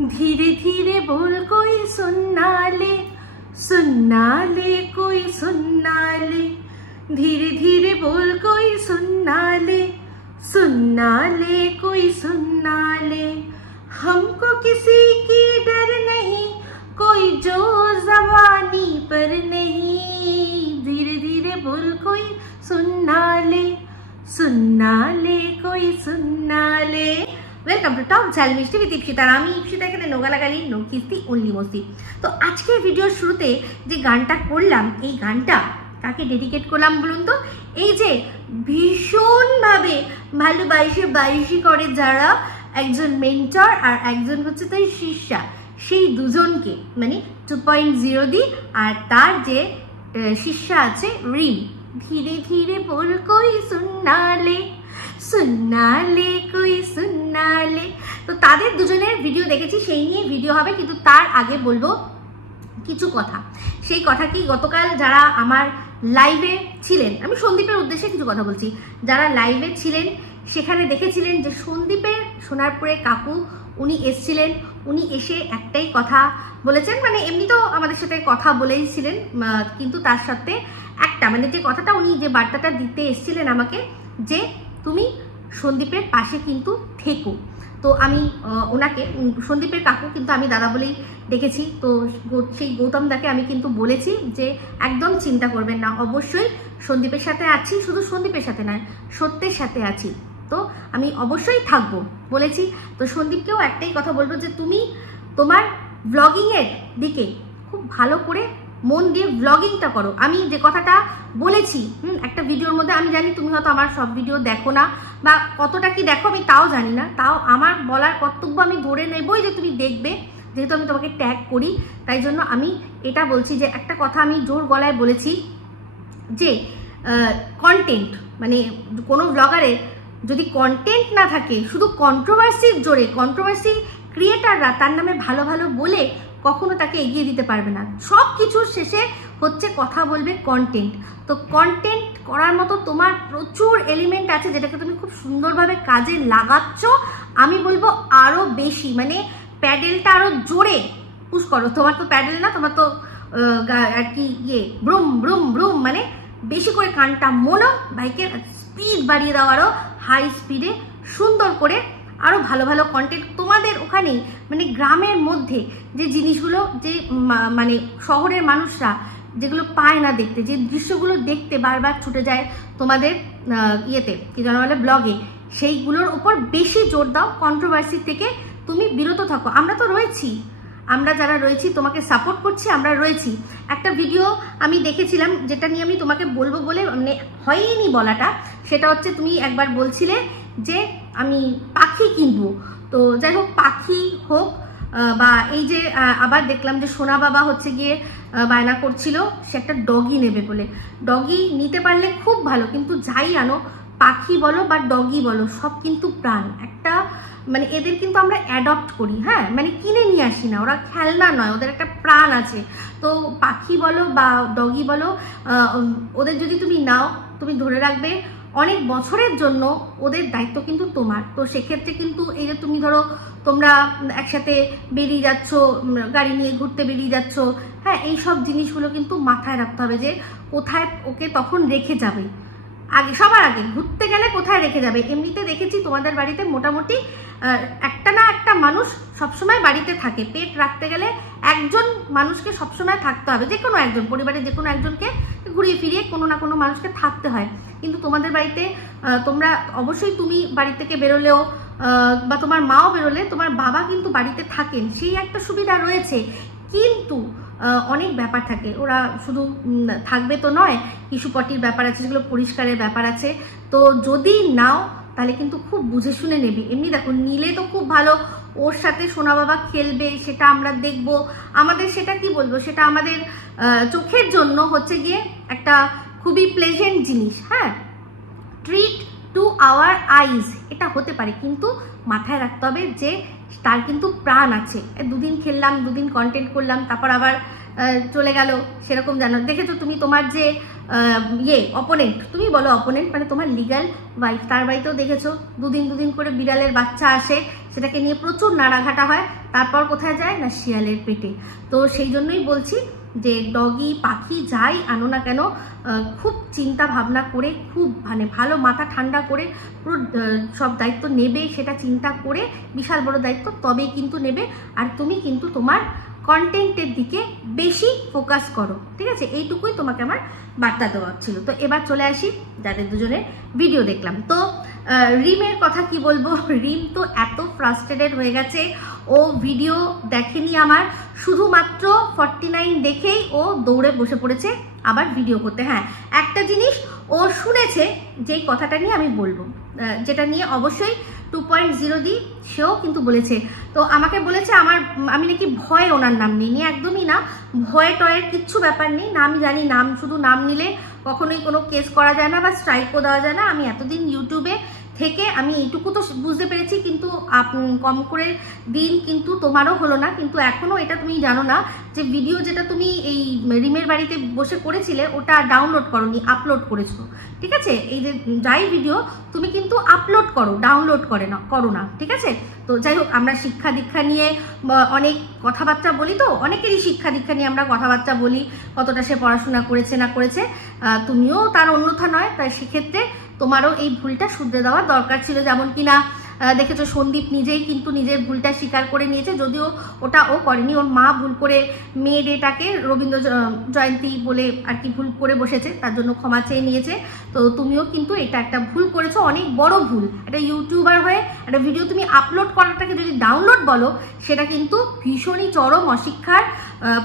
धीरे धीरे बोल कोई सुनना ले कोई सुनना ले, धीरे धीरे बोल कोई सुनना ले कोई सुनना ले। हमको किसी की डर नहीं, कोई जो ज़बानी पर नहीं, धीरे धीरे बोल कोई सुनना ले कोई सुनना ले। वेलकम टू टॉप ঝাল মিষ্টি উইথ ইপসিতা। আমি ইপসিতা, এখানে নোগালাগালি নো কিস্তি অনলি মস্তি। তো আজকের ভিডিওর শুরুতে যে গানটা করলাম, এই গানটা কাকে ডেডিকেট করলাম বলুন তো? এই যে ভীষণভাবে ভালোবাসি করে যারা, একজন মেন্টর আর একজন হচ্ছে তাই শিষ্যা, সেই দুজনকে মানে 2.0 দি আর তার যে শিষ্যা আছে রিম। ধীরে ধীরে বল কোই সুননা লে কোই সুননা লে। তো তাদের দুজনের ভিডিও দেখেছি, সেই নিয়ে ভিডিও হবে, কিন্তু তার আগে বলবো কিছু কথা। সেই কথা কি, গতকাল যারা আমার লাইভে ছিলেন, আমি সন্দীপের উদ্দেশ্যে কিছু কথা বলছি, যারা লাইভে ছিলেন সেখানে দেখেছিলেন যে সন্দীপের সোনারপুরে কাকু উনি এসছিলেন। উনি এসে একটাই কথা বলেছেন, মানে এমনি তো আমাদের সাথে কথা বলেইছিলেন, কিন্তু তার সাথে একটা মানে যে কথাটা উনি যে বার্তাটা দিতে এসছিলেন আমাকে, যে তুমি সন্দীপের পাশে কিন্তু থেকো। তো আমি ওনাকে, সন্দীপের কাকু কিন্তু আমি দাদা বলেই ডেকেছি, তো সেই গৌতম দাকে আমি কিন্তু বলেছি যে একদম চিন্তা করবেন না, অবশ্যই সন্দীপের সাথে আছি, শুধু সন্দীপের সাথে নয় সত্যের সাথে আছি, তো আমি অবশ্যই থাকবো বলেছি। তো সন্দীপকেও একটাই কথা বলবো যে তুমি তোমার ব্লগিংয়ের দিকে খুব ভালো করে মন দিয়ে ব্লগিংটা করো। আমি যে কথাটা বলেছি একটা ভিডিওর মধ্যে, আমি জানি তুমি হয়তো আমার সব ভিডিও দেখো না বা কতটা কি দেখো আমি তাও জানি না, তাও আমার বলার কর্তব্য আমি ধরে নেবই যে তুমি দেখবে, যেহেতু আমি তোমাকে ট্যাগ করি। তাই জন্য আমি এটা বলছি যে একটা কথা আমি জোর গলায় বলেছি যে কন্টেন্ট, মানে কোনো ব্লগারের যদি কন্টেন্ট না থাকে, শুধু কন্ট্রোভার্সির জোরে, কন্ট্রোভার্সি ক্রিয়েটাররা তার নামে ভালো ভালো বলে কখনো তাকে এগিয়ে দিতে পারবে না। সব কিছুর শেষে হচ্ছে কথা বলবে কন্টেন্ট। তো কন্টেন্ট করার মতো তোমার প্রচুর এলিমেন্ট আছে, যেটাকে তুমি খুব সুন্দরভাবে কাজে লাগাচ্ছ। আমি বলবো আরো বেশি, মানে প্যাডেলটা আরো জোরে পুশ করো। তোমার তো প্যাডেল না, তোমার তো আর কি ব্রুম ব্রুম ব্রুম, মানে বেশি করে কানটা মোলো, বাইকের স্পিড বাড়িয়ে দাও আরো হাই স্পিডে, সুন্দর করে আরো ভালো ভালো কন্টেন্ট তোমাদের ওখানেই, মানে গ্রামের মধ্যে যে জিনিসগুলো, যে মানে শহরের মানুষরা যেগুলো পায় না দেখতে, যে দৃশ্যগুলো দেখতে বারবার ছুটে যায় তোমাদের ইয়েতে কি জানো বলে ব্লগে, সেইগুলোর উপর বেশি জোর দাও। কন্ট্রোভার্সি থেকে তুমি বিরত থাকো। আমরা তো রয়েছি, আমরা যারা রয়েছি তোমাকে সাপোর্ট করছি, আমরা রয়েছি। একটা ভিডিও আমি দেখেছিলাম যেটা নিয়ে আমি তোমাকে বলবো বলে মানে হয়নি বলাটা, সেটা হচ্ছে তুমি একবার বলছিলে যে আমি পাখি কিনবো। তো যাই হোক, পাখি হোক বা এই যে আবার দেখলাম যে সোনা বাবা হচ্ছে গিয়ে বায়না করছিল সে একটা ডগি নেবে বলে। ডগি নিতে পারলে খুব ভালো, কিন্তু যাই আনো, পাখি বলো বা ডগি বলো, সব কিন্তু প্রাণ। একটা মানে এদের কিন্তু আমরা অ্যাডপ্ট করি, হ্যাঁ, মানে কিনে নিয়ে আসি না, ওরা খেলনা নয়, ওদের একটা প্রাণ আছে। তো পাখি বলো বা ডগি বলো, ওদের যদি তুমি নাও, তুমি ধরে রাখবে অনেক বছরের জন্য ওদের দায়িত্ব কিন্তু তোমার। তো সেক্ষেত্রে কিন্তু এই যে তুমি ধরো তোমরা একসাথে বেরিয়ে যাচ্ছ, গাড়ি নিয়ে ঘুরতে বেরিয়ে যাচ্ছ, হ্যাঁ, এই সব জিনিসগুলো কিন্তু মাথায় রাখতে হবে যে কোথায় ওকে তখন রেখে যাবে। আগে সবার আগে ঘুরতে গেলে কোথায় রেখে যাবে। এমনিতে দেখেছি তোমাদের বাড়িতে মোটামুটি একটা না একটা মানুষ সবসময় বাড়িতে থাকে। পেট রাখতে গেলে একজন মানুষকে সবসময় থাকতে হবে, যে কোনো একজন, পরিবারের যে কোনো একজনকে ঘুরিয়ে ফিরিয়ে কোনো না কোনো মানুষকে থাকতে হয়। কিন্তু তোমাদের বাড়িতে তোমরা অবশ্যই, তুমি বাড়ি থেকে বেরোলেও বা তোমার মাও বেরোলে তোমার বাবা কিন্তু বাড়িতে থাকেন, সেই একটা সুবিধা রয়েছে। কিন্তু অনেক ব্যাপার থাকে, ওরা শুধু থাকবে তো নয়, শিশুপটির ব্যাপার আছে, যেগুলো পরিষ্কারের ব্যাপার আছে। তো যদি নাও তাহলে কিন্তু খুব বুঝে শুনে নেবে। এমনি দেখো নিলে তো খুব ভালো, ওর সাথে সোনা বাবা খেলবে, সেটা আমরা দেখব, আমাদের সেটা কি বলবো, সেটা আমাদের চোখের জন্য হচ্ছে গিয়ে একটা খুবই প্লেজেন্ট জিনিস, হ্যাঁ, ট্রিট টু আওয়ার আইজ, এটা হতে পারে। কিন্তু মাথায় রাখতে হবে যে তার কিন্তু প্রাণ আছে। দুদিন খেললাম, দুদিন কন্টেন্ট করলাম, তারপর আবার চলে গেল, সেরকম জানো। দেখেছো তুমি তোমার যে অপোনেন্ট, তুমি বলো অপোনেন্ট, মানে তোমার লিগ্যাল ওয়াইফ, তার বাড়িতেও দেখেছো দুদিন করে বিড়ালের বাচ্চা আসে, সেটাকে নিয়ে প্রচুর নাড়াঘাটা হয়, তারপর কোথায় যায় না শিয়ালের পেটে। তো সেই জন্যই বলছি যে ডগি পাখি যাই আনো না কেন খুব চিন্তা ভাবনা করে, খুব মানে ভালো মাথা ঠান্ডা করে পুরো সব দায়িত্ব নেবে, সেটা চিন্তা করে বিশাল বড় দায়িত্ব তবেই কিন্তু নেবে। আর তুমি কিন্তু তোমার কন্টেন্টের দিকে বেশি ফোকাস করো, ঠিক আছে? এইটুকুই তোমাকে আমার বার্তা দেওয়া ছিল। তো এবার চলে আসি যাদের দুজনের ভিডিও দেখলাম। তো রিমের কথা কি বলবো, রিম তো এত ফ্রাস্ট্রেটেড হয়ে গেছে, ও ভিডিও দেখেনি আমার, শুধুমাত্র 49 দেখেই ও দৌড়ে বসে পড়েছে আবার ভিডিও করতে। হ্যাঁ, একটা জিনিস ও শুনেছে যেই কথাটা নিয়ে আমি বলবো, যেটা নিয়ে অবশ্যই 2.0 দি সেও কিন্তু বলেছে। তো আমাকে বলেছে আমি নাকি ভয়ে ওনার নাম নিইনি, একদমই না, ভয়ে টয়ের কিচ্ছু ব্যাপার নেই না। আমি জানি শুধু নাম নিলে কখনোই কোনো কেস করা যায় না বা স্ট্রাইকও দেওয়া যায় না। আমি এতদিন ইউটিউবে থেকে আমি এইটুকু তো বুঝতে পেরেছি, কিন্তু কম করে দিন কিন্তু তোমারও হলো না, কিন্তু এখনও এটা তুমি জানো না যে ভিডিও যেটা তুমি এই রিমের বাড়িতে বসে করেছিলে ওটা ডাউনলোড করোনি, আপলোড করেছো, ঠিক আছে? এই যে যাই ভিডিও তুমি কিন্তু আপলোড করো, ডাউনলোড করো না, ঠিক আছে? তো যাই হোক, আমরা শিক্ষা দীক্ষা নিয়ে অনেক কথাবার্তা বলি, তো অনেকেরই শিক্ষা দীক্ষা নিয়ে আমরা কথাবার্তা বলি, কতটা সে পড়াশোনা করেছে না করেছে, তুমিও তার অন্যথা নয়। তাই সেক্ষেত্রে তোমারও এই ভুলটা শুধরে দেওয়ার দরকার ছিল। যেমন কিনা দেখেছো সন্দীপ নিজেই কিন্তু নিজের ভুলটা স্বীকার করে নিয়েছে, যদিও ওটা ও করেনি, ওর মা ভুল করে মে ডেটাকে রবীন্দ্র জয়ন্তী বলে আর কি ভুল করে বসেছে, তার জন্য ক্ষমা চেয়ে নিয়েছে। তো তুমিও কিন্তু এটা একটা ভুল করেছো, অনেক বড় ভুল। একটা ইউটিউবার হয়ে একটা ভিডিও তুমি আপলোড করাটাকে যদি ডাউনলোড বলো, সেটা কিন্তু ভীষণই চরম অশিক্ষার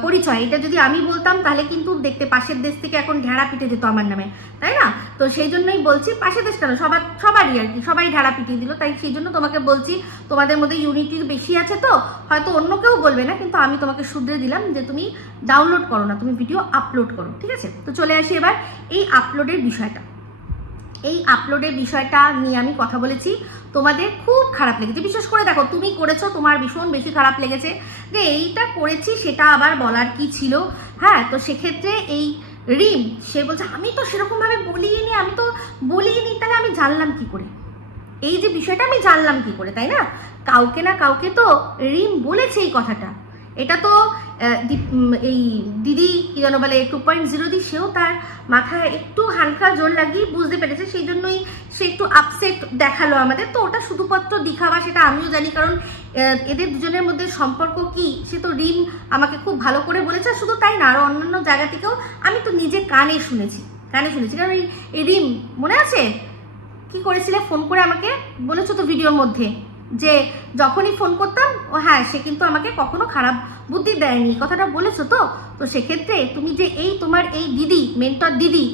পরিচয়। এটা যদি আমি বলতাম তাহলে কিন্তু দেখতে পাশের দেশ থেকে এখন ঢেড়া পিটে যেত আমার নামে, তাই না? তো সেই জন্যই বলছি, পাশের দেশ কেন, সবারই আর কি, সবাই ঢেড়া পিটিয়ে দিল। তাই সেই জন্য তোমাকে বলছি, তোমাদের মধ্যে ইউনিটি বেশি আছে, তো হয়তো অন্য কেউ বলবে না, কিন্তু আমি তোমাকে শুধরে দিলাম যে তুমি ডাউনলোড করো না, তুমি ভিডিও আপলোড করো, ঠিক আছে? তো চলে আসি এবার এই আপলোডের বিষয়টা। এই আপলোডের বিষয়টা নিয়ে আমি কথা বলেছি, তোমাদের খুব খারাপ লেগেছে। বিশেষ করে দেখো, তুমি করেছো, তোমার ভীষণ বেশি খারাপ লেগেছে যে এইটা করেছি, সেটা আবার বলার কি ছিল? হ্যাঁ, তো সেক্ষেত্রে এই রিম সে বলছে আমি তো সেরকমভাবে বলিনি, তাহলে আমি জানলাম কি করে? এই যে বিষয়টা আমি জানলাম কি করে, তাই না? কাউকে না কাউকে তো রিম বলেছে এই কথাটা। এটা তো এই দিদি কি যেন বলে 2.0 দি, সেও তার মাথায় একটু হালকা জোর লাগিয়ে বুঝতে পেরেছে, সেই জন্যই সে একটু আপসেট দেখালো আমাদের। তো ওটা শুধুমাত্র দিখাবা, সেটা আমিও জানি, কারণ এদের দুজনের মধ্যে সম্পর্ক কি সে তো রিম আমাকে খুব ভালো করে বলেছে। শুধু তাই না, আরো অন্যান্য জায়গা থেকেও আমি তো নিজে কানে শুনেছি। কারণ এই রিম মনে আছে কি করেছিলে, ফোন করে আমাকে বলেছো তো ভিডিওর মধ্যে যে যখনই ফোন করতাম ও হ্যাঁ সে কিন্তু আমাকে কখনো খারাপ বুদ্ধি দেয়নি, কথাটা বলেছো তো। তো সেক্ষেত্রে তুমি যে এই তোমার এই দিদি, মেন্টর দিদি,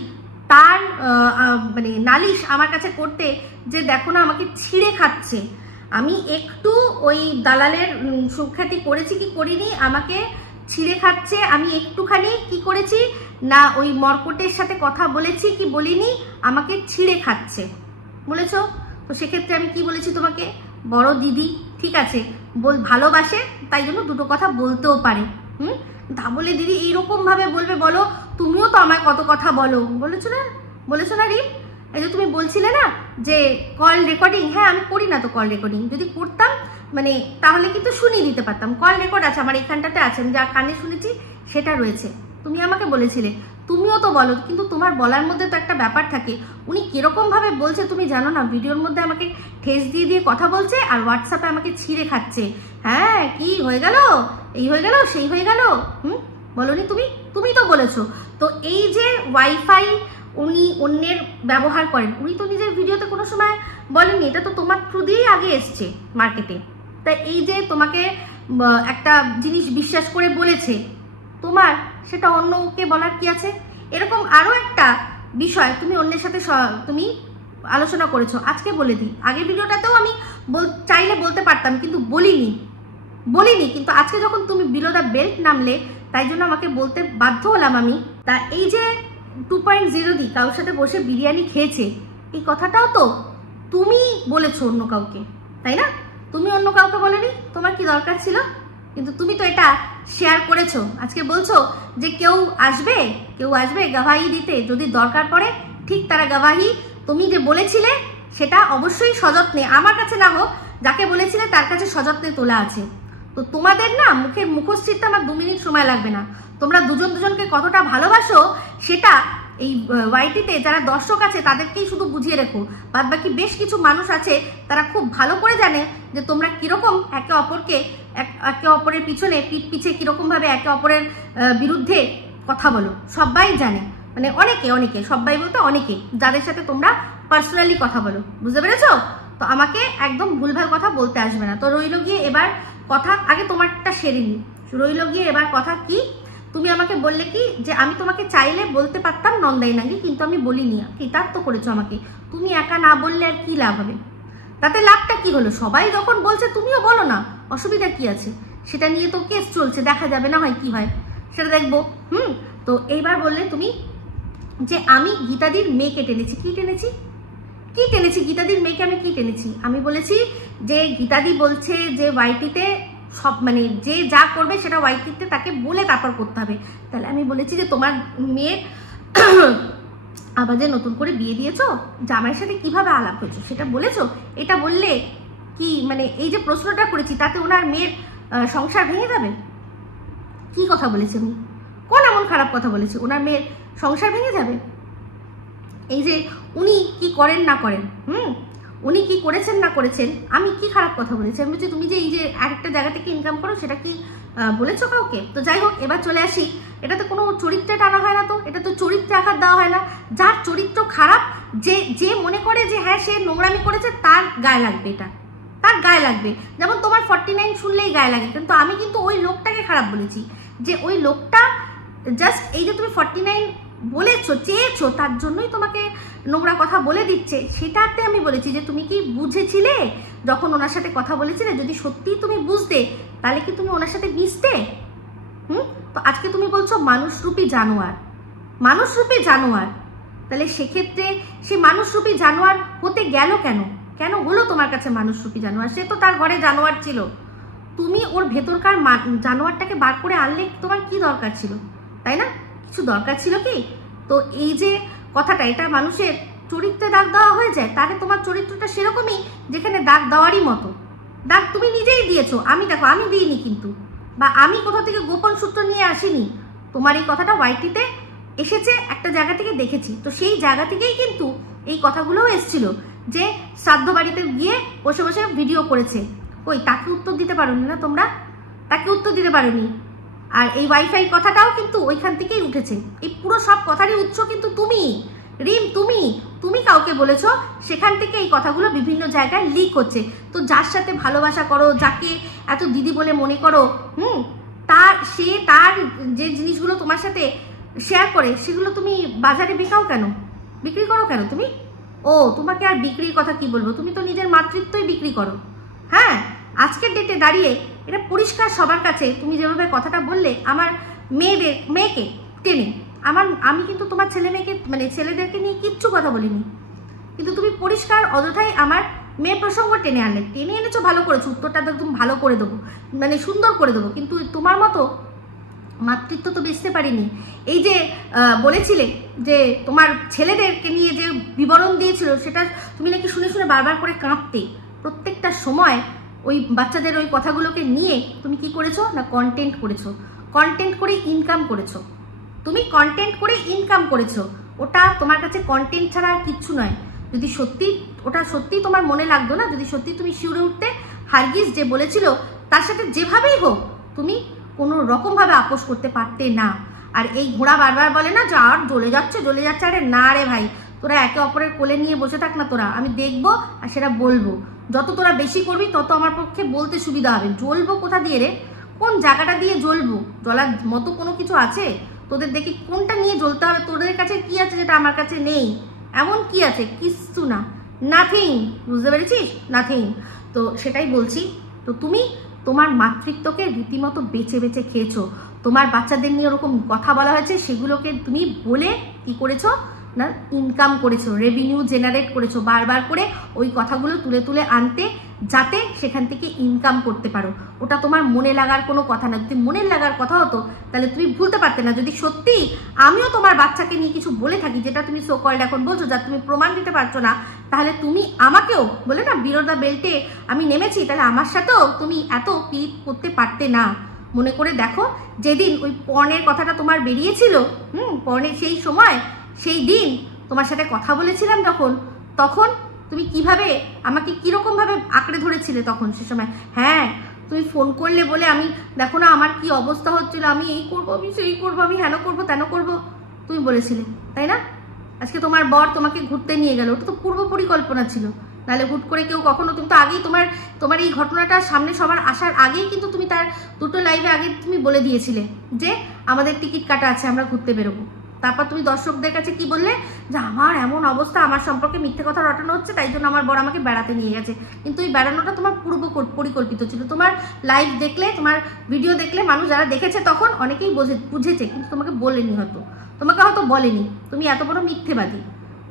তার মানে নালিশ আমার কাছে করতে যে দেখো না আমাকে ছিঁড়ে খাচ্ছে, আমি একটু ওই দালালের সুখ্যাতি করেছি কি করিনি, আমাকে ছিঁড়ে খাচ্ছে, আমি একটুখানি কি করেছি না ওই মর্কটের সাথে কথা বলেছি কি বলিনি, আমাকে ছিঁড়ে খাচ্ছে বলেছো। তো সেক্ষেত্রে আমি কি বলেছি তোমাকে, বড় দিদি, ঠিক আছে, ভালোবাসে তাই জন্য দুটো কথা বলতেও পারে, তা বলে দিদি এইরকম ভাবে বলবে? বলো, তুমিও তো আমায় কত কথা বলেছো না রিম? এই যে তুমি বলছিলে না যে কল রেকর্ডিং, হ্যাঁ আমি করি না তো কল রেকর্ডিং, যদি করতাম মানে তাহলে কিন্তু শুনিয়ে দিতে পারতাম। কল রেকর্ড আছে আমার এখানটাতে আছে, আমি যা কানে শুনেছি সেটা রয়েছে। তুমি আমাকে বলেছিলে, তুমিও তো বলো, কিন্তু তোমার বলার মধ্যে তো একটা ব্যাপার থাকে। উনি কিরকম ভাবে বলছে তুমি জানো না, ভিডিওর মধ্যে আমাকে ঠেস দিয়ে কথা বলছে আর হোয়াটসঅ্যাপে আমাকে ছিঁড়ে খাচ্ছে। হ্যাঁ, কি হয়ে গেল, এই হয়ে গেল, সেই হয়ে গেল, বলনি তুমি তো বলেছো। তো এই যে ওয়াইফাই উনি অন্যের ব্যবহার করেন, উনি তো নিজের ভিডিওতে কোনো সময় বলেননি, এটা তো তোমার থ্রু দিয়েই আগে এসছে মার্কেটে। তাই এই যে তোমাকে একটা জিনিস বিশ্বাস করে বলেছে তোমার, সেটা অন্যকে বলার কি আছে? এরকম আরো একটা বিষয় তুমি অন্যের সাথে তুমি আলোচনা করেছো, আজকে বলে দিই, আগের ভিডিওটাতেও আমি চাইলে বলতে পারতাম কিন্তু বলিনি, কিন্তু আজকে যখন তুমি বিলো দ্য বেল্ট নামলে তাই জন্য আমাকে বলতে বাধ্য হলাম আমি। তা এই যে 2.0 দি কারোর সাথে বসে বিরিয়ানি খেয়েছে, এই কথাটাও তো তুমি বলেছো অন্য কাউকে, তাই না? তুমি অন্য কাউকে বলেনি, তোমার কি দরকার ছিল? কিন্তু তুমি তো এটা শেয়ার করেছো। আজকে বলছো যে কেউ আসবে গাভাহি দিতে, যদি দরকার পড়ে ঠিক তারা গাভাহি তুমি যে বলেছিলে সেটা অবশ্যই সযত্নে, আমার কাছে না হোক, যাকে বলেছিলে তার কাছে সযত্নে তোলা আছে। তো তোমাদের না মুখের মুখোশ ছিঁড়তে আমার 2 মিনিট সময় লাগবে না। তোমরা দুজনকে কতটা ভালোবাসো সেটা এই ওয়াইটিতে যারা দর্শক আছে তাদেরকেই শুধু বুঝিয়ে রেখো। বাদ বাকি বেশ কিছু মানুষ আছে তারা খুব ভালো করে জানে যে তোমরা কিরকম একে অপরের পিছনে পিছে কিরকম ভাবে একে অপরের বিরুদ্ধে কথা বলো। সবাই জানে, মানে অনেকে, সবাই বলতে অনেকে, যাদের সাথে তোমরা পার্সোনালি কথা বলো। বুঝতে পেরেছো? তো আমাকে একদম ভুলভাল কথা বলতে আসবে না। তো রইল গিয়ে এবার কথা, আগে তোমারটা সেরে নি। রইল গিয়ে এবার কথা কি, তুমি আমাকে বললে কি যে আমি তোমাকে চাইলে বলতে পারতাম নন্দাই নাকি, কিন্তু আমি বলিনি। কৃতার্থ করেছো আমাকে। তুমি একা না বললে আর কি লাভ হবে? তাতে লাভটা কি হলো? সবাই যখন বলছে তুমিও বলো না, অসুবিধা কি আছে? সেটা নিয়ে তো কেস চলছে, দেখা যাবে না হয় কি হয়, সেটা দেখবো। তো এইবার বললে তুমি যে আমি গীতাদির মেয়েকে টেনেছি। কি টেনেছি গীতাদির মেয়েকে আমি কি টেনেছি? আমি বলেছি যে গীতাদি বলছে যে ওয়াইটিতে সব, মানে যে যা করবে সেটা ওয়াইটিতে তাকে বলে তারপর করতে হবে। তাহলে আমি বলেছি যে তোমার মেয়ের আবার যে নতুন করে বিয়ে দিয়েছো, জামাইয়ের সাথে কিভাবে আলাপ হয়েছো সেটা বলেছো? এটা বললে কি মানে এই যে প্রশ্নটা করেছি তাতে ওনার মেয়ের সংসার ভেঙে যাবে? কি কথা বলেছি আমি? কোন এমন খারাপ কথা বলেছি? ওনার মেয়ের সংসার ভেঙে যাবে? এই যে উনি কি করেন না করেন, উনি কি করেছেন না করেছেন, আমি কি খারাপ কথা বলেছি? আমি বলছি তুমি যে এই যে আরেকটা জায়গা থেকে ইনকাম করো সেটা কি বলেছো কাউকে? তো যাই হোক, এবার চলে আসি, এটা তো কোনো চরিত্রে টানা হয় না, তো এটা তো চরিত্রে আঘাত দেওয়া হয় না। যার চরিত্র খারাপ, যে মনে করে যে হ্যাঁ সে নোংরামি করেছে, তার গায়ে লাগবে, এটা তার গায়ে লাগবে। যেমন তোমার 49 শুনলেই গায়ে লাগে, কিন্তু আমি কিন্তু ওই লোকটাকে খারাপ বলেছি, যে ওই লোকটা জাস্ট এই যে তুমি 49 বলেছো, চেয়েছো, তার জন্যই তোমাকে নোংরা কথা বলে দিচ্ছে। সেটাতে আমি বলেছি যে তুমি কি বুঝেছিলে যখন ওনার সাথে কথা বলেছিলে? যদি সত্যিই তুমি বুঝতে, তাহলে কি তুমি ওনার সাথে মিশতে? তো আজকে তুমি বলছো মানুষরূপী জানোয়ার, তাহলে সেক্ষেত্রে সে মানুষরূপী জানোয়ার হতে গেল কেন হলো তোমার কাছে মানুষরূপী জানোয়ার? সে তো তার ঘরে জানোয়ার ছিল, তুমি ওর ভেতরকার জানোয়ারটাকে বার করে আনলে তোমার কি দরকার ছিল? তাই না? কিছু দরকার ছিল কি? তো এই যে কথাটা, এটা মানুষের চরিত্রে দাগ দেওয়া হয়ে যায়, তাহলে তোমার চরিত্রটা সেরকমই যেখানে দাগ দেওয়ারই মতো। দাগ তুমি নিজেই দিয়েছো, আমি দেখো আমি দিইনি কিন্তু, বা আমি কোথা থেকে গোপন সূত্র নিয়ে আসিনি। তোমার এই কথাটা ওয়াইটিতে এসেছে একটা জায়গা থেকে দেখেছি, তো সেই জায়গা থেকেই কিন্তু এই কথাগুলোও এসেছিল যে শ্রাদ্ধ বাড়িতে গিয়ে বসে বসে ভিডিও করেছে। কই, তাকে উত্তর দিতে পারোনি না তোমরা? তাকে উত্তর দিতে পারোনি। আর এই ওয়াইফাই কথাটাও কিন্তু ওইখান থেকেই উঠেছে। এই পুরো সব কথারই উৎস কিন্তু তুমি, রিম, তুমি কাউকে বলেছো, সেখান থেকে এই কথাগুলো বিভিন্ন জায়গায় লিক হচ্ছে। তো যার সাথে ভালোবাসা করো, যাকে এত দিদি বলে মনে করো, তার যে জিনিসগুলো তোমার সাথে শেয়ার করে, সেগুলো তুমি বাজারে বিক্রি করো কেন তুমি? ও, তোমাকে আর বিক্রির কথা কি বলবো, তুমি তো নিজের মাতৃত্বই বিক্রি করো। হ্যাঁ, আজকের ডেটে দাঁড়িয়ে এটা পরিষ্কার সবার কাছে। তুমি যেভাবে কথাটা বললে আমার মেয়েকে টেনে, আমি কিন্তু তোমার ছেলেদেরকে নিয়ে কিচ্ছু কথা বলিনি, কিন্তু তুমি পরিষ্কার অযথাই আমার মেয়ে প্রসঙ্গ টেনে এনেছো। ভালো করেছো, উত্তরটা একদম ভালো করে দেবো, মানে সুন্দর করে দেবো, কিন্তু তোমার মতো মাতৃত্ব তো বেচতে পারিনি। এই যে বলেছিলে যে তোমার ছেলেদেরকে নিয়ে যে বিবরণ দিয়েছিল, সেটা তুমি নাকি শুনে শুনে বারবার করে কাঁদতে। প্রত্যেকটা সময় ওই বাচ্চাদের ওই কথাগুলোকে নিয়ে তুমি কি করেছো না, কন্টেন্ট করে ইনকাম করেছো। তুমি কন্টেন্ট করে ইনকাম করেছো, ওটা তোমার কাছে কন্টেন্ট ছাড়া আর কিচ্ছু নয়। যদি ওটা সত্যি তোমার মনে লাগতো না, যদি সত্যি তুমি শিউরে উঠতে, হারগিজ যে বলেছিল তার সাথে যেভাবেই হোক তুমি কোনো রকমভাবে আপোষ করতে পারতে না। আর এই ঘোড়া বারবার বলে না যে আর জ্বলে যাচ্ছে, আরে না রে ভাই, তোরা একে অপরের কোলে নিয়ে বসে থাক না, তোরা, আমি দেখবো আর সেটা বলবো। যত তোরা বেশি করবি তত আমার পক্ষে বলতে সুবিধা হবে। জ্বলবো কোথা দিয়ে রে? কোন জায়গাটা দিয়ে জ্বলবো? জ্বলার মতো কোনো কিছু আছে তোদের? দেখি কোনটা নিয়ে জ্বলতে হবে। তোদের কাছে কি আছে যেটা আমার কাছে নেই? এমন কি আছে? কিচ্ছু না, নাথিং। বুঝতে পেরেছিস? নাথিং। তো সেটাই বলছি। তো তুমি তোমার মাতৃত্বকে রীতিমতো বেছে বেছে খেয়েছো। তোমার বাচ্চাদের নিয়ে ওরকম কথা বলা হয়েছে, সেগুলোকে তুমি বলে কি করেছো না ইনকাম করেছো, রেভিনিউ জেনারেট করেছো, বারবার করে ওই কথাগুলো তুলে তুলে আনতে, যাতে সেখান থেকে ইনকাম করতে পারো। ওটা তোমার মনে লাগার কোনো কথা না। যদি মনের লাগার কথা হতো তাহলে তুমি ভুলতে পারতে না। যদি সত্যি আমিও তোমার বাচ্চাকে নিয়ে কিছু বলে থাকি, যেটা তুমি সো কল্ড এখন বলছো, যা তুমি প্রমাণ দিতে পারছো না, তাহলে তুমি আমাকেও বলে না বিলো দ্য বেল্টে আমি নেমেছি, তাহলে আমার সাথেও তুমি এত পিট করতে পারতে না। মনে করে দেখো, যেদিন ওই পর্নের কথাটা তোমার বেরিয়েছিল, পর্নের সেই সময়, সেই দিন তোমার সাথে কথা বলেছিলাম তখন তুমি কিভাবে আমাকে কিরকম ভাবে আঁকড়ে ধরেছিলে তখন সে সময়। হ্যাঁ, তুমি ফোন করলে বলে আমি দেখো না আমার কি অবস্থা হচ্ছিল, আমি এই করবো, আমি সেই করবো, আমি হেন করবো, তেন করবো, তুমি বলেছিলে, তাই না? আজকে তোমার বর তোমাকে ঘুরতে নিয়ে গেল, ওটা তো পূর্ব পরিকল্পনা ছিল। নাহলে হুট করে কেউ কখনো, তুমি তো আগেই তোমার এই ঘটনাটা সামনে সবার আসার আগেই কিন্তু তুমি তার দুটো লাইভে আগে তুমি বলে দিয়েছিলে যে আমাদের টিকিট কাটা আছে, আমরা ঘুরতে বেরোবো। তারপর তুমি দর্শকদের কাছে কি বললে, যে আমার এমন অবস্থা, আমার সম্পর্কে মিথ্যে কথা রটানো হচ্ছে, তাই জন্য আমার বর আমাকে বেড়াতে নিয়ে গেছে। কিন্তু এই বেড়ানোটা তোমার পূর্ব পরিকল্পিত ছিল। তোমার লাইভ দেখলে, তোমার ভিডিও দেখলে মানুষ যারা দেখেছে তখন অনেকেই বুঝেছে, কিন্তু তোমাকে বলেনি, তোমাকে হয়তো বলেনি। তুমি এত বড় মিথ্যেবাদী,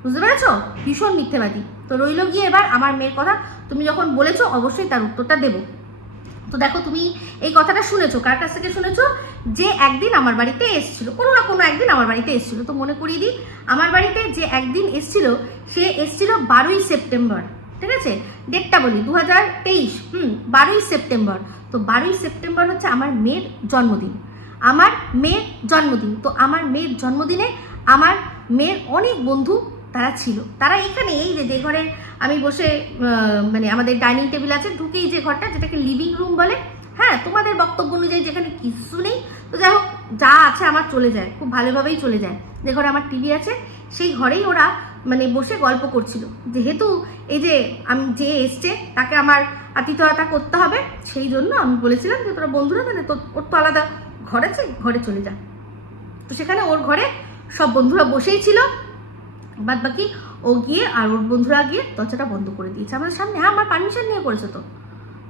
বুঝতে পেরেছো? ভীষণ মিথ্যেবাদী। তো রইল গিয়ে এবার আমার মেয়ের কথা, তুমি যখন বলেছো অবশ্যই তার উত্তরটা দেবো। তো দেখো, তুমি এই কথাটা শুনেছো, কার কাছ থেকে শুনেছো? যে একদিন আমার বাড়িতে এসেছিল, কোনো না কোনো একদিন আমার বাড়িতে এসেছিল। তো মনে করিয়ে দিই, আমার বাড়িতে যে একদিন এসেছিল, সে এসেছিল 12ই সেপ্টেম্বর। ঠিক আছে, ডেটটা বলি, 2023, 12ই সেপ্টেম্বর। তো 12ই সেপ্টেম্বর হচ্ছে আমার মেয়ের জন্মদিন, আমার মেয়ের জন্মদিন। তো আমার মেয়ের জন্মদিনে আমার মেয়ের অনেক বন্ধু তারা ছিল। তারা এখানে এই যে ঘরে আমি বসে, মানে আমাদের ডাইনিং টেবিল আছে, ঢুকেই যে ঘরটা, যেটাকে লিভিং রুম বলে, হ্যাঁ তোমাদের বক্তব্য অনুযায়ী যেখানে কিছু নেই, তো যাই হোক, যা আছে আমার চলে যায়, খুব ভালোভাবেই চলে যায়। যে ঘরে আমার টিভি আছে সেই ঘরেই ওরা মানে বসে গল্প করছিল। যেহেতু এই যে আমি যে এসছে তাকে আমার আতিথেয়তা করতে হবে, সেই জন্য আমি বলেছিলাম যে তোরা বন্ধুরা, মানে ওর তো আলাদা ঘর আছে, ঘরে চলে যা। তো সেখানে ওর ঘরে সব বন্ধুরা বসেই ছিল, বাদ বাকি ও গিয়ে আর ওর বন্ধুরা গিয়ে দরজাটা বন্ধ করে দিয়েছে আমাদের সামনে। হ্যাঁ, আমার পারমিশন নিয়ে করেছে, তো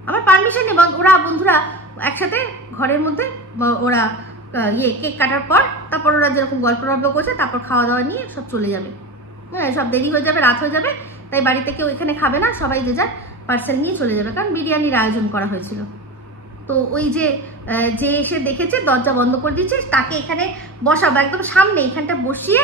আমার পারমিশন নিয়ে ওরা বন্ধুরা একসাথে ঘরের মধ্যে ওরা কেক কাটার পর তারপর ওরা যেরকম গল্প করছে, তারপর খাওয়া দাওয়া নিয়ে সব চলে যাবে। হ্যাঁ, সব দেরি হয়ে যাবে, রাত হয়ে যাবে, তাই বাড়িতে কেউ এখানে খাবে না, সবাই যে যার পার্সেল নিয়ে চলে যাবে, কারণ বিরিয়ানির আয়োজন করা হয়েছিল। তো ওই যে এসে দেখেছে দরজা বন্ধ করে দিয়েছে, তাকে এখানে বসাবো, একদম সামনে এখানটা বসিয়ে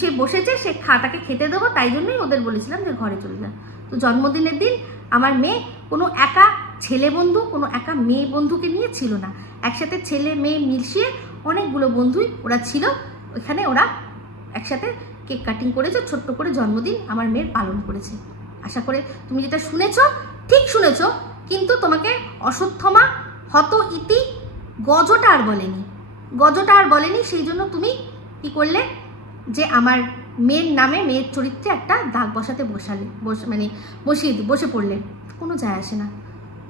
সে বসেছে, সে তাকে খেতে দেবো, তাই জন্যই ওদের বলেছিলাম যে ঘরে চলে যান। তো জন্মদিনের দিন আমার মেয়ে কোনো একা ছেলে বন্ধু, কোনো একা মেয়ে বন্ধুকে নিয়ে ছিল না, একসাথে ছেলে মেয়ে মিশিয়ে অনেকগুলো বন্ধুই ওরা ছিল। ওইখানে ওরা একসাথে কেক কাটিং করেছে, ছোট্ট করে জন্মদিন আমার মেয়ের পালন করেছে। আশা করে তুমি যেটা শুনেছ ঠিক শুনেছ, কিন্তু তোমাকে অশ্বত্থমা হত ইতি গজটা আর বলেনি। সেই জন্য তুমি কি করলে, যে আমার মেয়ের নামে, মেয়ের চরিত্রে একটা দাগ বসাতে বসে পড়লে। কোনো যায় আসে না।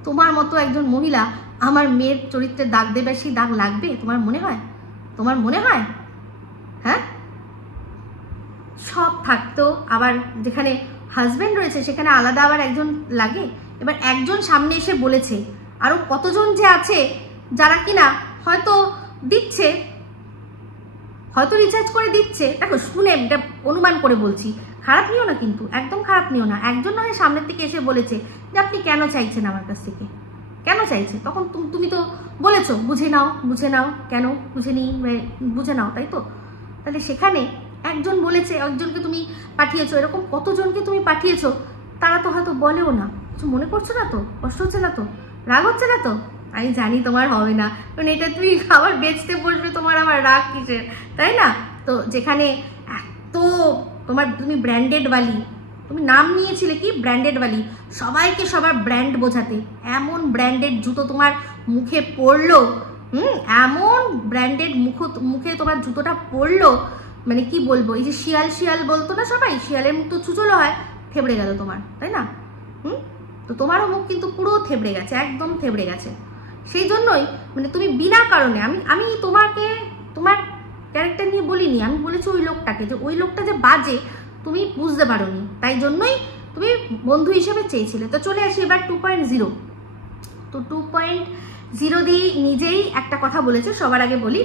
তোমার মতো একজন মহিলা আমার মেয়ের চরিত্রে দাগ দেবে, সেই দাগ লাগবে তোমার মনে হয়? হ্যাঁ, সব থাকতো, আবার যেখানে হাজবেন্ড রয়েছে সেখানে আলাদা আবার একজন লাগে। এবার একজন সামনে এসে বলেছে, আরো কতজন যে আছে যারা কিনা হয়তো দিচ্ছে, হয়তো রিচার্জ করে দিচ্ছে। দেখো, শুনে এটা অনুমান করে বলছি, খারাপ নিও না, কিন্তু একদম খারাপ নিও না। একজন নয় সামনের থেকে এসে বলেছে যে আপনি কেন চাইছেন আমার কাছ থেকে, কেন চাইছে? তখন তুমি তো বলেছো বুঝে নাও, কেন বুঝে নাও, তাই তো? তাহলে সেখানে একজন বলেছে, একজনকে তুমি পাঠিয়েছো, এরকম কতজনকে তুমি পাঠিয়েছো, তারা তো হয়তো বলেও না। কিছু মনে করছো না তো? কষ্ট হচ্ছে না তো? রাগ হচ্ছে না তো? আমি জানি তোমার হবে না, কারণ এটা তুমি আবার বেচতে বসবে, তোমার আবার রাগ কিসের, তাই না? তো যেখানে এত তুমি ব্র্যান্ডেড বালি, তুমি নাম নিয়েছিলে কি ব্র্যান্ডেড বালি, সবাইকে সবার ব্র্যান্ড বোঝাতে, এমন ব্র্যান্ডেড জুতো তোমার মুখে পড়লো, এমন ব্র্যান্ডেড মুখে তোমার জুতোটা পড়লো, মানে কি বলবো, এই যে শিয়াল বলতো না সবাই, শিয়ালের মুখ তো চুচলো হয়, থেবড়ে গেল তোমার, তাই না? তো তোমারও মুখ কিন্তু পুরো থেবড়ে গেছে, একদম থেবড়ে গেছে। সেই জন্যই মানে তুমি বিনা কারণে, আমি তোমার ক্যারেক্টার নিয়ে বলিনি, আমি বলেছি ওই লোকটাকে, যে ওই লোকটা যে বাজে তুমি বুঝতে পারোনি, তাই জন্যই তুমি বন্ধু হিসেবে চেয়েছিলে। তো চলে আসি এবার 2.0। তো 2.0 দিয়ে নিজেই একটা কথা বলেছে, সবার আগে বলি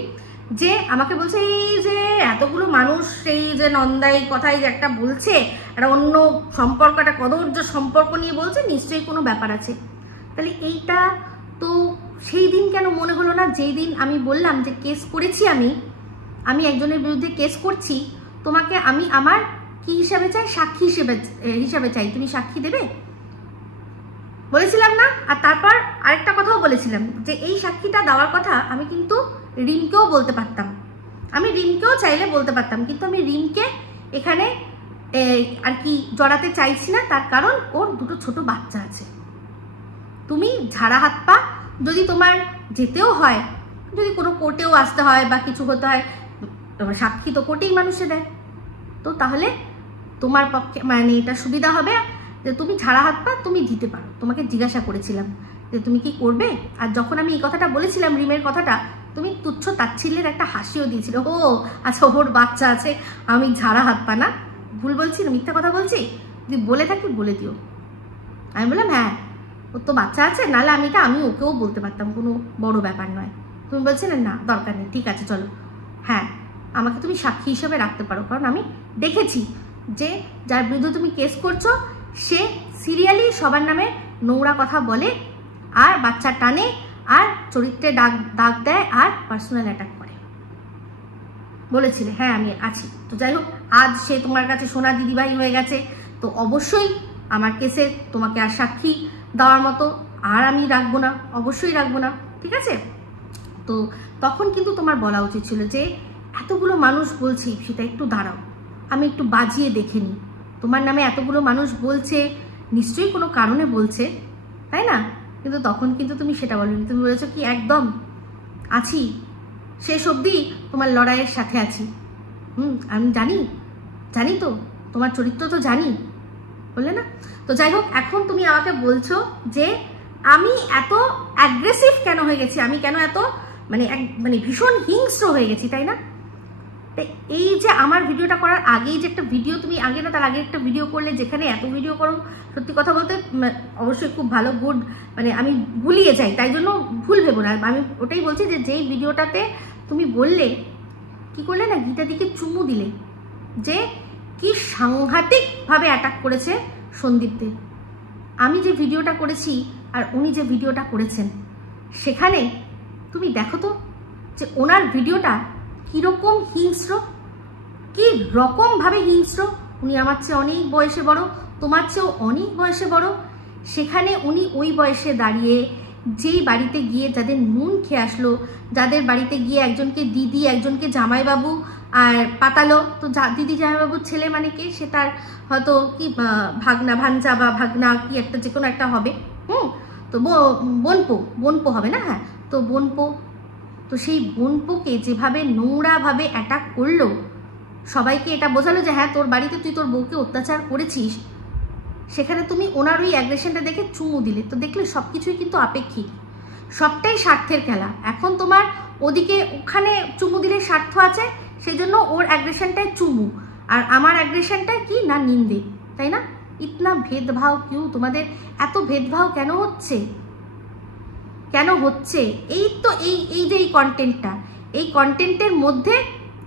যে আমাকে বলছে এই যে এতগুলো মানুষ সেই যে নন্দাই কথাই যে একটা বলছে, একটা অন্য সম্পর্ক, একটা কদর্য সম্পর্ক নিয়ে বলছে, নিশ্চয়ই কোনো ব্যাপার আছে। তাহলে এইটা তো সেই দিন কেন মনে হলো না, যেই দিন আমি বললাম যে কেস করেছি, আমি একজনের বিরুদ্ধে কেস করছি, তোমাকে আমি আমার কি হিসাবে চাই, সাক্ষী হিসাবে চাই, তুমি সাক্ষী দেবে বলেছিলাম না? আর তারপর আরেকটা কথাও বলেছিলাম যে এই সাক্ষীটা দেওয়ার কথা আমি কিন্তু রিমকেও বলতে পারতাম, আমি রিমকেও চাইলে বলতে পারতাম, কিন্তু আমি রিমকে এখানে আর কি জড়াতে চাইছি না। তার কারণ ওর দুটো ছোট বাচ্চা আছে। তুমি ঝাড়া হাত পা, যদি তোমার যেতেও হয়, যদি কোনো কোর্টেও আসতে হয় বা কিছু হতে হয়, সাক্ষী তো কোর্টেই মানুষে দেয়, তো তাহলে তোমার পক্ষে মানে এটা সুবিধা হবে যে তুমি ঝাড়া হাত পা তুমি দিতে পারো। তোমাকে জিজ্ঞাসা করেছিলাম যে তুমি কি করবে, আর যখন আমি এই কথাটা বলেছিলাম রিমের কথাটা, তুমি তুচ্ছ তাচ্ছিল্যের একটা হাসিও দিয়েছিল, ও আচ্ছা ওর বাচ্চা আছে, আমি ঝাড়া হাত পা না, ভুল বলছি না, মিথ্যা কথা বলছি, যদি বলে থাকি বলে দিও। আমি বললাম হ্যাঁ ওর তো বাচ্চা আছে, নাহলে আমি ওকেও বলতে পারতাম, কোনো বড় ব্যাপার নয়। তুমি বলছিলে না দরকার নেই, ঠিক আছে চলো, হ্যাঁ আমাকে তুমি সাক্ষী হিসেবে রাখতে পারো, কারণ আমি দেখেছি যে যার বিরুদ্ধে তুমি কেস করছো সে সিরিয়ালি সবার নামে নোংরা কথা বলে, আর বাচ্চা টানে, আর চরিত্রে দাগ দেয়, আর পার্সোনাল অ্যাটাক করে। বলেছিলে হ্যাঁ আমি আছি। তো যাই হোক, আজ সে তোমার কাছে সোনা দিদিভাই হয়ে গেছে, তো অবশ্যই আমার কেসে তোমাকে আর সাক্ষী দেওয়ার মতো আর আমি রাখবো না, অবশ্যই রাখবো না, ঠিক আছে? তো তখন কিন্তু তোমার বলা উচিত ছিল যে এতগুলো মানুষ বলছি, সেটা একটু দাঁড়াও, আমি একটু বাজিয়ে দেখে নিই, তোমার নামে এতগুলো মানুষ বলছে, নিশ্চয়ই কোনো কারণে বলছে, তাই না? কিন্তু তখন কিন্তু তুমি সেটা বলনি, তুমি বলেছো কি একদম আছি, শেষ অবধি তোমার লড়াইয়ের সাথে আছি। আমি জানি তো তোমার চরিত্র তো জানি, বললে না? তো যাই হোক, এখন তুমি আমাকে বলছো যে আমি এত অ্যাগ্রেসিভ কেন হয়ে গেছি, আমি কেন এত মানে ভীষণ হিংস্র হয়ে গেছি, তাই না? এই যে আমার ভিডিওটা করার আগেই যে একটা ভিডিও তুমি আগে না তার আগে একটা ভিডিও করলে, যেখানে এত ভিডিও করো, সত্যি কথা বলতে অবশ্যই খুব ভালো, গুড, মানে আমি ভুলিয়ে যাই, তাই জন্য ভুল ভেবো না। আমি ওটাই বলছি যে যেই ভিডিওটাতে তুমি বললে কি করলে না, গীতাদিকে চুমু দিলে, যে কি সাংঘাতিকভাবে অ্যাটাক করেছে সন্দীপদে। আমি যে ভিডিওটা করেছি আর উনি যে ভিডিওটা করেছেন, সেখানে তুমি দেখো তো যে ওনার ভিডিওটা কিরকম হিংস্র, কি রকমভাবে হিংস্র। উনি আমার চেয়ে অনেক বয়সে বড়, তোমার চেয়েও অনেক বয়সে বড়, সেখানে উনি ওই বয়সে দাঁড়িয়ে যেই বাড়িতে গিয়ে যাদের নুন খেয়ে আসলো, যাদের বাড়িতে গিয়ে একজনকে দিদি, একজনকে জামাইবাবু আর পাতালো, তো দিদি জামাইবাবুর ছেলে মানে কে, সে তার হয়তো কি ভাগনা, ভাঞ্জা বা ভাগনা কি একটা, যে কোনো একটা হবে, তো বোনপো হবে না, হ্যাঁ, তো বোনপো, তো সেই বোনপোকে যেভাবে নোংরাভাবে অ্যাটাক করলো, সবাইকে এটা বোঝালো যে হ্যাঁ তোর বাড়িতে তুই তোর বউকে অত্যাচার করেছিস, সেখানে তুমি ওনার ওই অ্যাগ্রেশনটা দেখে চুমু দিলে। তো দেখলে সব কিছুই কিন্তু আপেক্ষিক, সবটাই স্বার্থের খেলা। এখন তোমার ওদিকে ওখানে চুমু দিলে স্বার্থ আছে, সেই জন্য ওর অ্যাগ্রেশনটায় চুমু, আর আমার অ্যাগ্রেশনটায় কি না নিন্দে, তাই না? ইতনা ভেদভাব কিউ, তোমাদের এত ভেদভাব কেন হচ্ছে, এই তো এই যে এই কন্টেন্টটা, এই কন্টেন্টের মধ্যে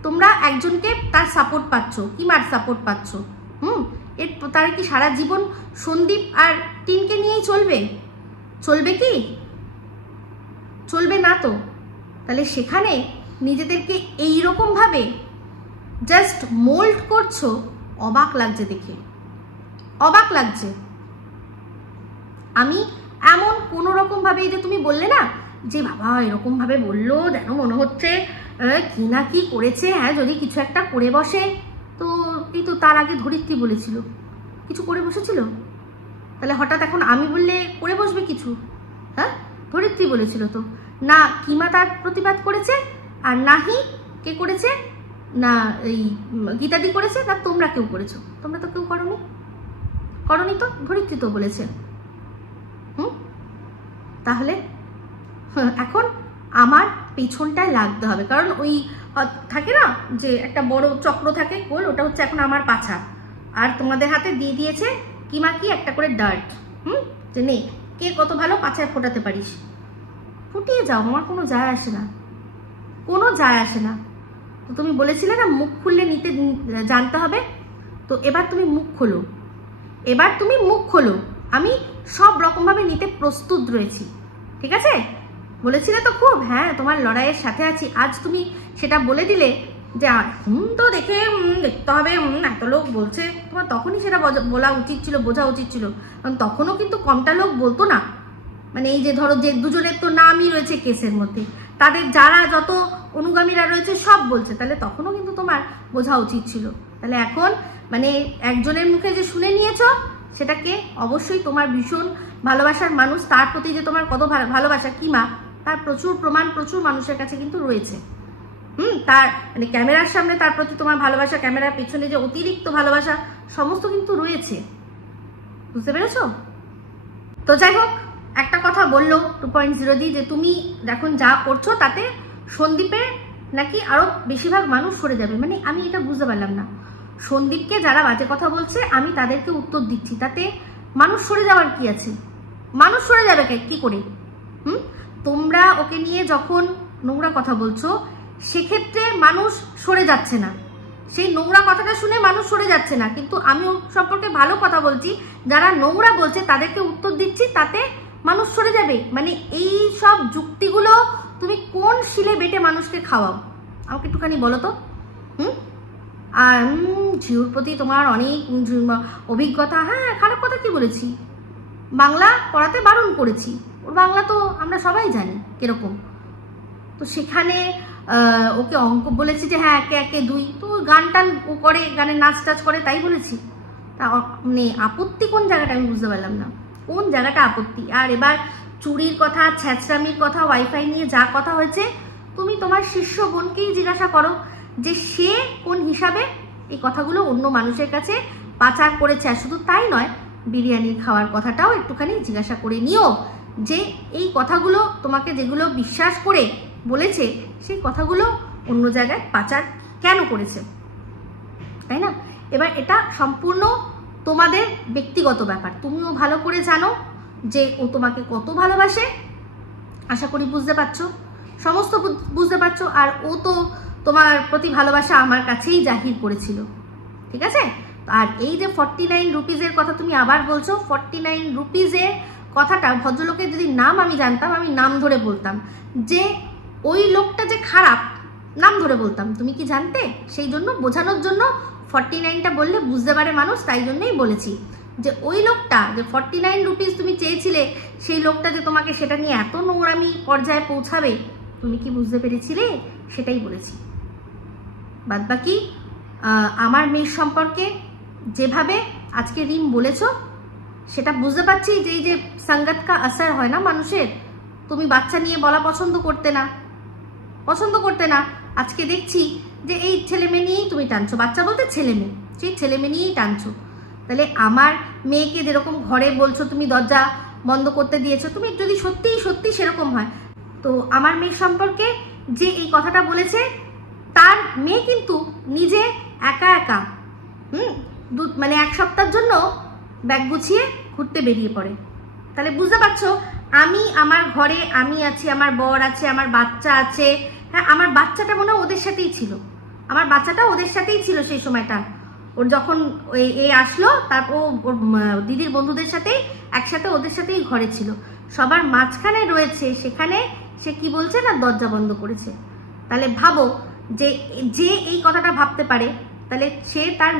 তোমরা একজনকে তার সাপোর্ট পাচ্ছ, কি মার সাপোর্ট পাচ্ছ, তার কি সারা জীবন সন্দীপ আর টিনকে নিয়েই চলবে কি? চলবে না তো। তাহলে সেখানে নিজেদেরকে এইরকম ভাবে জাস্ট মোল্ড করছো, অবাক লাগছে দেখে, অবাক লাগছে। আমি এমন কোনো রকম ভাবে, যে তুমি বললে না যে বাবা এরকম ভাবে বললো, যেন মনে হচ্ছে কি না কি করেছে, হ্যাঁ যদি কিছু একটা করে বসে, তো এই তো তার আগে ধরিত্রী বলেছিল কিছু করে বসেছিল, তাহলে হঠাৎ এখন আমি বললে করে বসবে কিছু? হ্যাঁ, ধরিত্রী বলেছিল তো, না কিমা তার প্রতিবাদ করেছে, আর নাহি কে করেছে, না এই গীতাদি করেছে, না তোমরা কেউ করেছো? তোমরা তো কেউ করনি তো, ধরিত্রী তো বলেছে। তাহলে এখন আমার পেছনটায় লাগতে হবে, কারণ ওই থাকে না যে একটা বড় চক্র থাকে গোল, ওটা হচ্ছে এখন আমার পাছা, আর তোমাদের হাতে দিয়ে দিয়েছে কিমা কি একটা করে ডার্ট, যে নে কে কত ভালো পাছায় ফোটাতে পারিস, ফুটিয়ে যাও, আমার কোনো যায় আসে না, কোনো যায় আসে না। তো তুমি বলেছিলে না মুখ খুললে নিতে জানতে হবে, তো এবার তুমি মুখ খোলো, এবার তুমি মুখ খোলো। আমি সব রকমভাবে নিতে প্রস্তুত রয়েছি, ঠিক আছে? বলেছিলে তো খুব, হ্যাঁ তোমার লড়াইয়ের সাথে আছি। আজ তুমি সেটা বলে দিলে যে তো দেখতে হবে, এত লোক বলছে, তোমার তখনই সেটা বলা উচিত ছিল, বোঝা উচিত ছিল। কারণ তখনও কিন্তু কমটা লোক বলতো না। মানে এই যে ধরো যে দুজনের তো নামই রয়েছে কেসের মধ্যে, তাদের যারা যত অনুগামীরা রয়েছে সব বলছে, তাহলে তখনও কিন্তু তোমার বোঝা উচিত ছিল। তাহলে এখন মানে একজনের মুখে যে শুনে নিয়েছো, সেটাকে অবশ্যই তোমার ভীষণ ভালোবাসার মানুষ, তার প্রতি যে তোমার কত ভালোবাসা কি মা, তার প্রচুর প্রমাণ প্রচুর মানুষের কাছে কিন্তু রয়েছে। তার মানে ক্যামেরার সামনে তার প্রতি তোমার ভালোবাসা, ক্যামেরার পেছনে যে অতিরিক্ত ভালোবাসা, সমস্ত কিন্তু রয়েছে। বুঝতে পেরেছ? তো যাই হোক, একটা কথা বললো 2.0 দি যে তুমি এখন যা করছো তাতে সন্দীপের নাকি আরো বেশিরভাগ মানুষ সরে যাবে। মানে আমি এটা বুঝতে পারলাম না, সন্দীপকে যারা বাজে কথা বলছে আমি তাদেরকে উত্তর দিচ্ছি, তাতে মানুষ সরে যাওয়ার কি আছে? মানুষ সরে যাবে কি করে? তোমরা ওকে নিয়ে যখন নোংরা কথা বলছো, সেক্ষেত্রে মানুষ সরে যাচ্ছে না, সেই নোংরা কথাটা শুনে মানুষ সরে যাচ্ছে না। কিন্তু আমি ওর সম্পর্কে ভালো কথা বলছি, যারা নোংরা বলছে তাদেরকে উত্তর দিচ্ছি, তাতে মানুষ সরে যাবে। মানে এই সব যুক্তিগুলো তুমি কোন শিলে বেটে মানুষকে খাওয়াও আমাকে একটুখানি বলো তো। আর ঝিউর প্রতি তোমার অনেক অভিজ্ঞতা। হ্যাঁ, খারাপ কথা কি বলেছি? বাংলা পড়াতে বারণ করেছি, ওর বাংলা তো আমরা সবাই জানি কিরকম। তো সেখানে ওকে অঙ্ক বলেছি যে হ্যাঁ 1 1 2, তো গান টান ও করে, গানে নাচ টাচ করে, তাই বলেছি। তা মানে আপত্তি কোন জায়গাটা আমি বুঝতে পারলাম না, কোন জায়গাটা আপত্তি। আর এবার চুরির কথা, ছ্যাঁচড়ামির কথা, ওয়াইফাই নিয়ে যা কথা হয়েছে, তুমি তোমার শিষ্য বোনকেই জিজ্ঞাসা করো যে সে কোন হিসাবে এই কথাগুলো অন্য মানুষের কাছে পাচার করেছে। আর শুধু তাই নয়, বিরিয়ানি খাওয়ার কথাটাও একটুখানি জিজ্ঞাসা করে নিও, যে এই কথাগুলো তোমাকে যেগুলো বিশ্বাস করে বলেছে, সেই কথাগুলো অন্য জায়গায় পাচার কেন করেছে, তাই না? এবার এটা সম্পূর্ণ তোমাদের ব্যক্তিগত ব্যাপার। তুমিও ভালো করে জানো যে ও তোমাকে কত ভালোবাসে, আশা করি বুঝতে পারছো, সমস্ত বুঝতে পারছো। আর ও তো তোমার প্রতি ভালোবাসা আমার কাছেই জাহির করেছিল, ঠিক আছে? আর এই যে 49 রুপিজের কথা তুমি আবার বলছো, 49 রুপিজের কথাটা ভদ্রলোকের যদি নাম আমি জানতাম, আমি নাম ধরে বলতাম, যে ওই লোকটা যে খারাপ নাম ধরে বলতাম। তুমি কি জানতে? সেই জন্য বোঝানোর জন্য 49টা বললে বুঝতে পারে মানুষ, তাই জন্যই বলেছি যে ওই লোকটা যে 49 রুপিস তুমি চেয়েছিলে, সেই লোকটা যে তোমাকে সেটা নিয়ে এত নোংরামি পর্যায়ে পৌঁছাবে, তুমি কি বুঝতে পেরেছিলে? সেটাই বলেছি। বাদবাকি আমার মেয়ের সম্পর্কে যেভাবে আজকে রিম বলেছো, সেটা বুঝতে পারছি যে এই যে সঙ্গত কা আসর হয় না মানুষের, তুমি বাচ্চা নিয়ে বলা পছন্দ করতে না, আজকে দেখছি যে এই ছেলে মেয়ে নিয়েই তুমি টানছো, বাচ্চা বলতে ছেলে মেয়ে, সেই ছেলে মেয়ে নিয়েই টানছো। তাহলে আমার মেয়েকে যেরকম ঘরে বলছো তুমি দরজা বন্ধ করতে দিয়েছো, তুমি যদি সত্যি সেরকম হয়, তো আমার মেয়ের সম্পর্কে যে এই কথাটা বলেছে, তার মেয়ে কিন্তু নিজে একা মানে 1 সপ্তাহের জন্য ব্যাগ গুছিয়ে ঘুরতে বেরিয়ে পড়ে। তাহলে বুঝতে পারছো, আমি আমার ঘরে আমি আছি, আমার বর আছে, আমার বাচ্চা আছে। হ্যাঁ, আমার বাচ্চাটা মনে হয় ওদের সাথেই ছিল, আমার বাচ্চাটা ওদের সাথেই ছিল সেই সময়টা। ওর যখন এই আসলো, তারপর ওর দিদির বন্ধুদের সাথেই একসাথে ওদের সাথেই ঘরে ছিল, সবার মাঝখানে রয়েছে। সেখানে সে কি বলছে না, দরজা বন্ধ করেছে। তাহলে ভাবো যে এই কথাটা ভাবতে পারে, তাহলে সে তার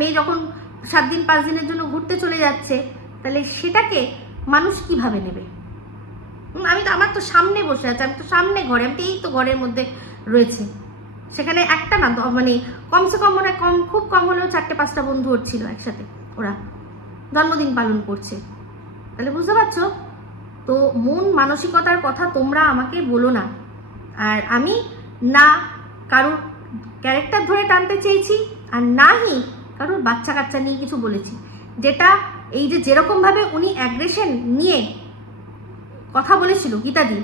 মেয়ে যখন 7 দিন 5 দিনের জন্য ঘুরতে চলে যাচ্ছে, তাহলে সেটাকে মানুষ কিভাবে নেবে? আমার তো সামনে বসে আছে, আমি তো সামনে ঘরে, আমি তো এই তো ঘরের মধ্যে রয়েছে। সেখানে একটা না, মানে কমসে কম মনে খুব কম হলেও 4-5টা বন্ধু ওর ছিল একসাথে, ওরা জন্মদিন পালন করছে। তাহলে বুঝতে পারছো তো, মন মানসিকতার কথা তোমরা আমাকে বলো না। আর আমি না কারোর ক্যারেক্টার ধরে টানতে চেয়েছি, আর নাহি কারোর বাচ্চা কাচ্চা নিয়ে কিছু বলেছি। যেটা এই যে যেরকমভাবে উনি অ্যাগ্রেশন নিয়ে কথা বলেছিল গীতাদি,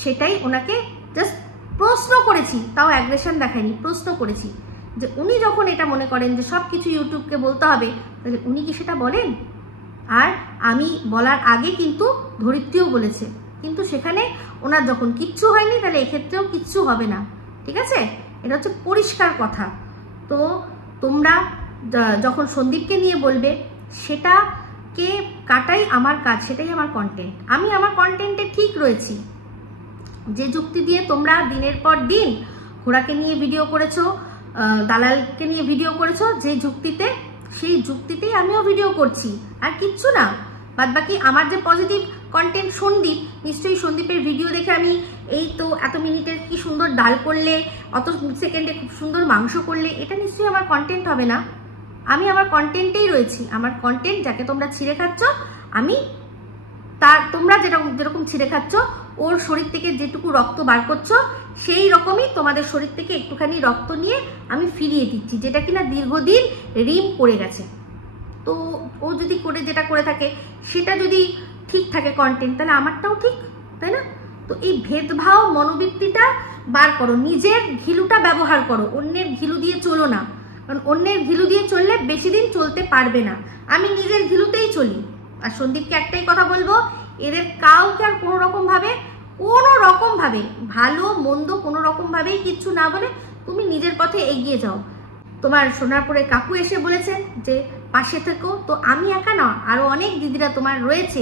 সেটাই ওনাকে জাস্ট প্রশ্ন করেছি, তাও অ্যাগ্রেশন দেখায়নি, প্রশ্ন করেছি যে উনি যখন এটা মনে করেন যে সব কিছু ইউটিউবকে বলতে হবে, তাহলে উনি কি সেটা বলেন? আর আমি বলার আগে কিন্তু ধরিত্রীও বলেছে কিন্তু সেখানে ওনার যখন কিচ্ছু হয়নি, তাহলে এক্ষেত্রেও কিচ্ছু হবে না, ঠিক আছে? এটা হচ্ছে পরিষ্কার কথা। তো তোমরা যখন সন্দীপকে নিয়ে বলবে, সেটাকে কাটাই আমার কাজ, সেটাই আমার কন্টেন্ট। আমি আমার কন্টেন্টে ঠিক রয়েছি। যে যুক্তি দিয়ে তোমরা দিনের পর দিন ঘোড়াকে নিয়ে ভিডিও করেছো, দালালকে নিয়ে ভিডিও করেছো, যে যুক্তিতে, সেই যুক্তিতেই আমিও ভিডিও করছি, আর কিচ্ছু না। বাদ বাকি আমার যে পজিটিভ কন্টেন্ট সন্দীপ, নিশ্চয়ই সন্দীপের ভিডিও দেখে আমি এই তো এত মিনিটের কি সুন্দর ডাল করলে, অত সেকেন্ডে খুব সুন্দর মাংস করলে, এটা নিশ্চয়ই আমার কন্টেন্ট হবে না। আমি আমার কন্টেন্টেই রয়েছি। আমার কন্টেন্ট যাকে তোমরা ছিঁড়ে খাচ্ছ, আমি তোমরা যেরকম ছিঁড়ে খাচ্ছ, ওর শরীর থেকে যেটুকু রক্ত বার করছো, সেই রকমই তোমাদের শরীর থেকে একটুখানি রক্ত নিয়ে আমি ফিরিয়ে দিচ্ছি, যেটা কিনা দীর্ঘদিন রিম পড়ে গেছে। তো ও যদি যেটা করে থাকে, সেটা যদি ঠিক থাকে কন্টেন্ট, তাহলে আমারটাও ঠিক, তাই না? তো এই ভেদভাব মনোবৃত্তিটা বার করো, নিজের ঘিলুটা ব্যবহার করো, অন্যের ঘিলু দিয়ে চলো না। কারণ অন্যের ঘিলু দিয়ে চললে বেশি দিন চলতে পারবে না। আমি নিজের ঘিলুতেই চলি। আর সন্দীপকে একটাই কথা বলবো, এদের কাউকে আর কোনো রকম ভাবে ভালো মন্দ কোনো রকম ভাবেই কিচ্ছু না বলে তুমি নিজের পথে এগিয়ে যাও। তোমার সোনারপুরে কাকু এসে বলেছেন যে পাশে থেকো, তো আমি একা না, আরো অনেক দিদিরা তোমার রয়েছে।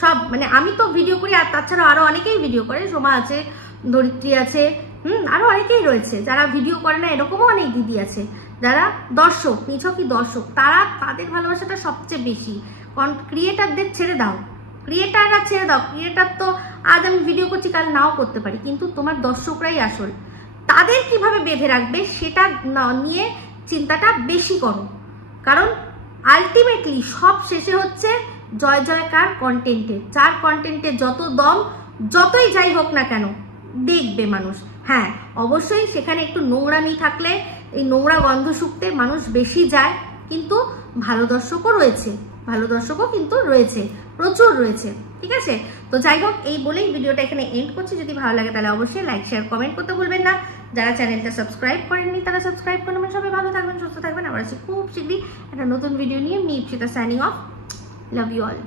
সব মানে আমি তো ভিডিও করি, আর তাছাড়া আরো অনেকেই ভিডিও করে, সোমা আছে, ধরিত্রী আছে, আরো অনেকেই রয়েছে যারা ভিডিও করে না। এরকমও অনেক দিদি আছে যারা দর্শক, নিছকই দর্শক, তাদের ভালোবাসাটা সবচেয়ে বেশি। ক্রিয়েটারদের ছেড়ে দাও, ক্রিয়েটাররা ছেড়ে দাও। ক্রিয়েটার তো আজ আমি ভিডিও করছি, কাল নাও করতে পারি, কিন্তু তোমার দর্শকরাই আসল। তাদের কিভাবে বেঁধে রাখবে সেটা নিয়ে চিন্তাটা বেশি করো। কারণ আলটিমেটলি সব শেষে হচ্ছে জয় জয়কার কন্টেন্টের। যার কন্টেন্টে যত দম, যতই যাই হোক না কেন দেখবে মানুষ। হ্যাঁ, অবশ্যই সেখানে একটু নোংরামি থাকলে, এই নোংরা গন্ধ শুকতে মানুষ বেশি যায়, কিন্তু ভালো দর্শকও রয়েছে, প্রচুর রয়েছে, ঠিক আছে? তো যাই হোক, এই বলেই ভিডিওটা এখানে এন্ড করছি। যদি ভালো লাগে তাহলে অবশ্যই লাইক, শেয়ার, কমেন্ট করতে ভুলবেন না। যারা চ্যানেলটা সাবস্ক্রাইব করেননি তারা সাবস্ক্রাইব করে নেবেন। সবাই ভালো থাকবেন, সুস্থ থাকবেন। আবার আসছি খুব শীঘ্রই একটা নতুন ভিডিও নিয়ে। Me Ipsita signing off. Love you all.